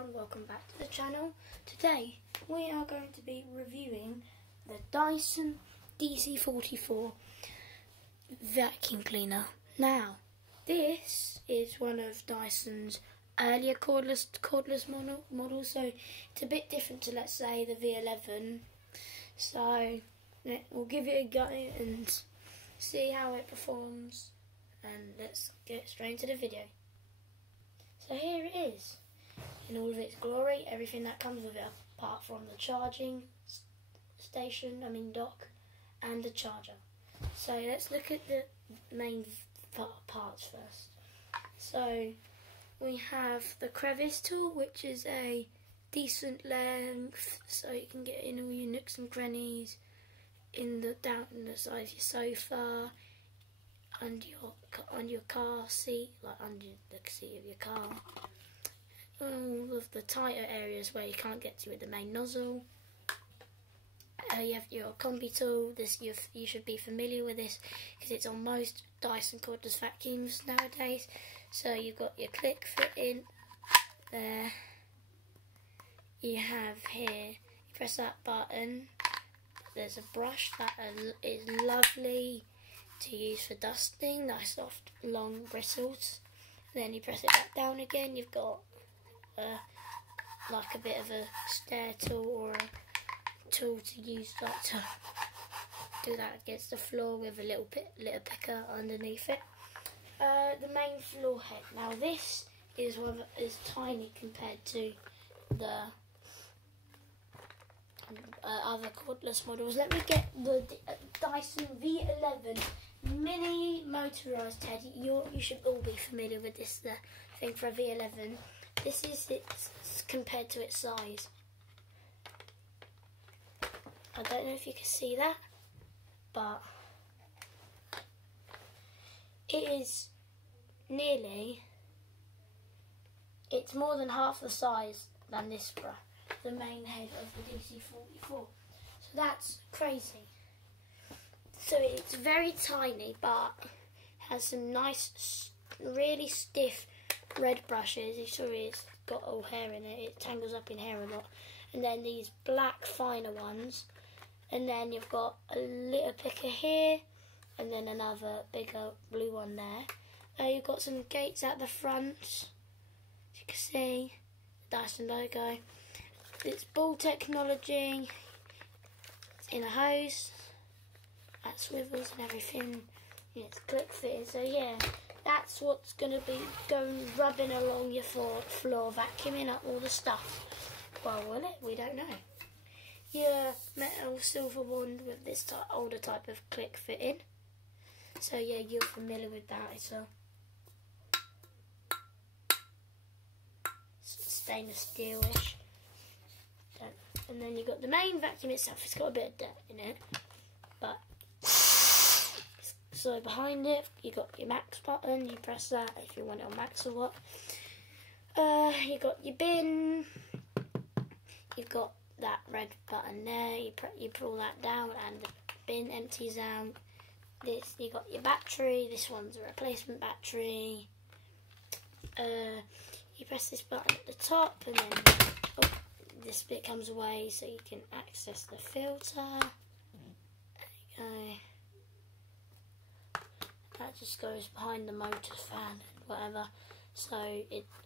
everyone, welcome back to the channel. Today we are going to be reviewing the Dyson dc44 vacuum cleaner. Now this is one of Dyson's earlier cordless models, so it's a bit different to, let's say, the V11. So we'll give it a go and see how it performs, and let's get straight into the video. So here it is, in all of its glory, everything that comes with it, apart from the charging station, dock, and the charger. So let's look at the main parts first. So we have the crevice tool, which is a decent length, so you can get in all your nooks and crannies, down the side of your sofa, under your car seat, like under the seat of your car. All of the tighter areas where you can't get to with the main nozzle. You have your combi tool. You should be familiar with this because it's on most Dyson cordless vacuums nowadays. So you've got your click fit in there. You have here, you press that button. There's a brush that is lovely to use for dusting, nice soft long bristles. Then you press it back down again. You've got like a bit of a stair tool or a tool to use, like to do that against the floor with a little picker underneath it. The main floor head. Now this is tiny compared to the other cordless models. Let me get the Dyson V11 mini motorised head. You should all be familiar with this thing for a V11. This is it's compared to its size. I don't know if you can see that, but it is it's more than half the size than this the main head of the dc44. So that's crazy. So it's very tiny, but has some nice, really stiff red brushes. You saw it's got all hair in it. It tangles up in hair a lot. And then these black finer ones. And then you've got a little picker here, and then another bigger blue one there. You've got some gates at the front, as you can see, the Dyson logo. It's ball technology. It's in a hose that swivels and everything. It's click fitted. So yeah, that's what's going to be rubbing along your floor, vacuuming up all the stuff. Well, will it? We don't know. Your metal silver one with this older type of click fitting. So yeah, you're familiar with that. It's a stainless steelish. And then you've got the main vacuum itself. It's got a bit of dirt in it, but so behind it you've got your max button. You press that if you want it on max or what. You've got your bin. You've got that red button there. You pull that down and the bin empties out. You got your battery. This one's a replacement battery. You press this button at the top, and then this bit comes away so you can access the filter. There you go. That just goes behind the motor fan and whatever, so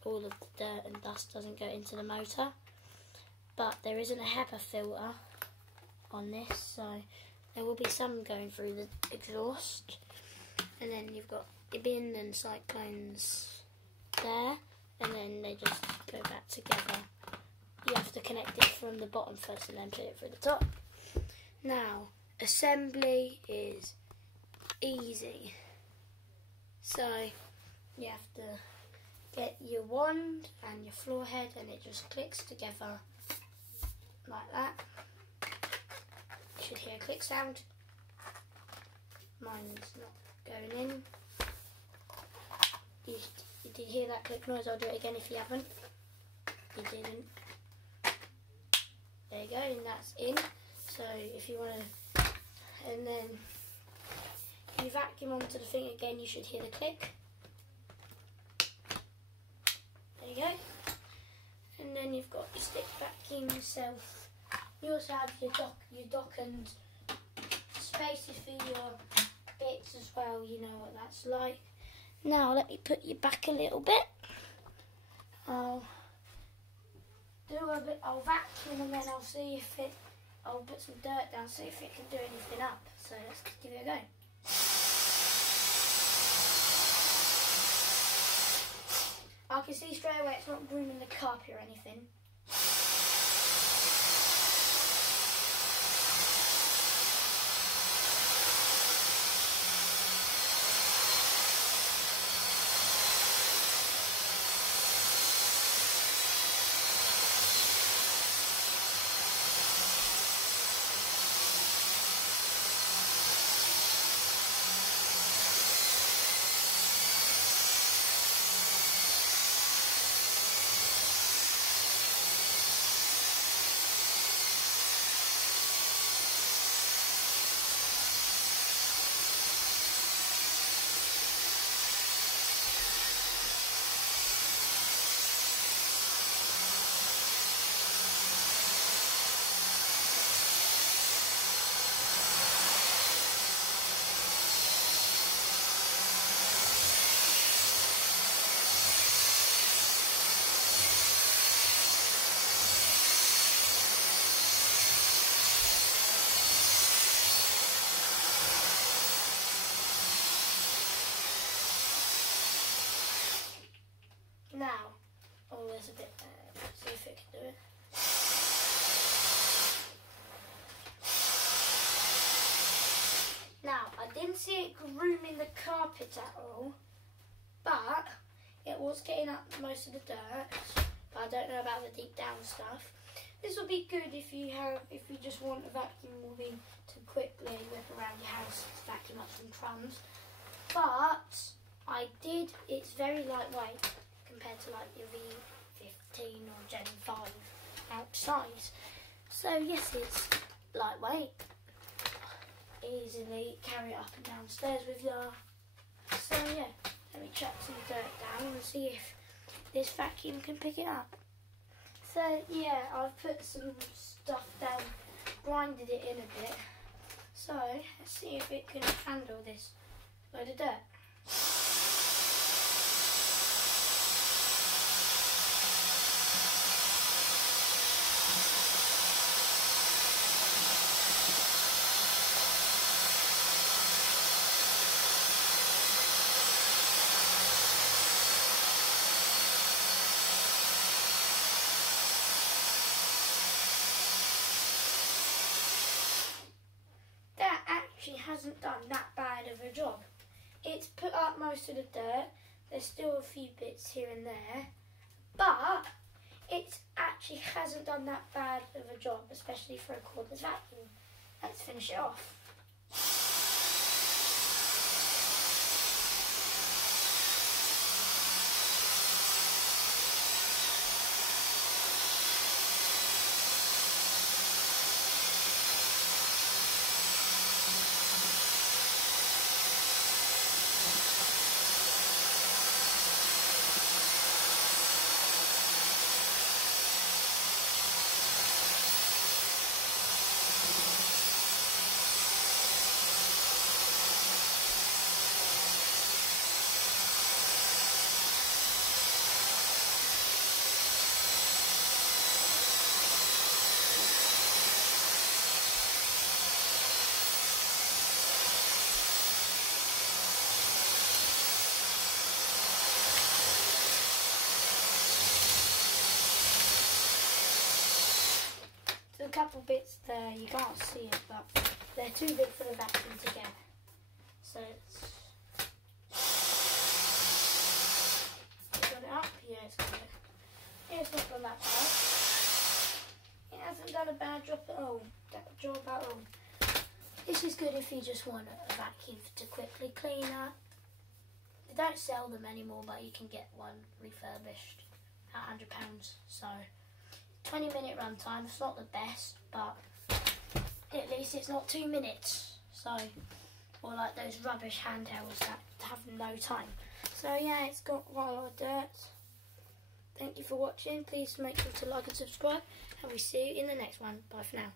all of the dirt and dust doesn't go into the motor. But there isn't a HEPA filter on this, so there will be some going through the exhaust. And then you've got your bin and cyclones there, and then they just go back together. You have to connect it from the bottom first and then put it through the top. Now, assembly is easy. So you have to get your wand and your floor head, and it just clicks together like that. You should hear a click sound. Mine's not going in. You did hear that click noise. I'll do it again if you haven't. You didn't. There you go, and that's in. So if you want to, and then if you vacuum onto the thing again, you should hear the click. There you go. And then got your stick vacuum yourself. You also have your dock and spaces for your bits as well. You know what that's like. Now let me put you back a little bit. I'll vacuum and then I'll see if I'll put some dirt down, see if it can do anything up. So let's give it a go. I can see straight away it's not grooming the carpet or anything. Now, oh, there's a bit there. Let's see if it can do it. Now, I didn't see it grooming the carpet at all, but it was getting up most of the dirt. But I don't know about the deep down stuff. This will be good if you just want a vacuum moving to quickly whip around your house to vacuum up some crumbs. But it's very lightweight compared to like your V15 or Gen 5 outside. So yes, it's lightweight. Easily carry it up and downstairs with you. So yeah, let me chuck some dirt down and see if this vacuum can pick it up. So yeah, I've put some stuff down, grinded it in a bit. So let's see if it can handle this load of dirt. Hasn't done that bad of a job. It's put up most of the dirt. There's still a few bits here and there, but it actually hasn't done that bad of a job, especially for a cordless vacuum. Let's finish it off. A couple bits there, you can't see it, but they're too big for the vacuum to get. So it's got it up. Yeah, it's got it. Yeah, it's not done that bad. It hasn't done a bad job at all. This is good if you just want a vacuum to quickly clean up. They don't sell them anymore, but you can get one refurbished at £100. So 20-minute run time. It's not the best, but at least it's not 2 minutes. So, or like those rubbish handhelds that have no time. So yeah, it's got quite a lot of dirt. Thank you for watching. Please make sure to like and subscribe, and we'll see you in the next one. Bye for now.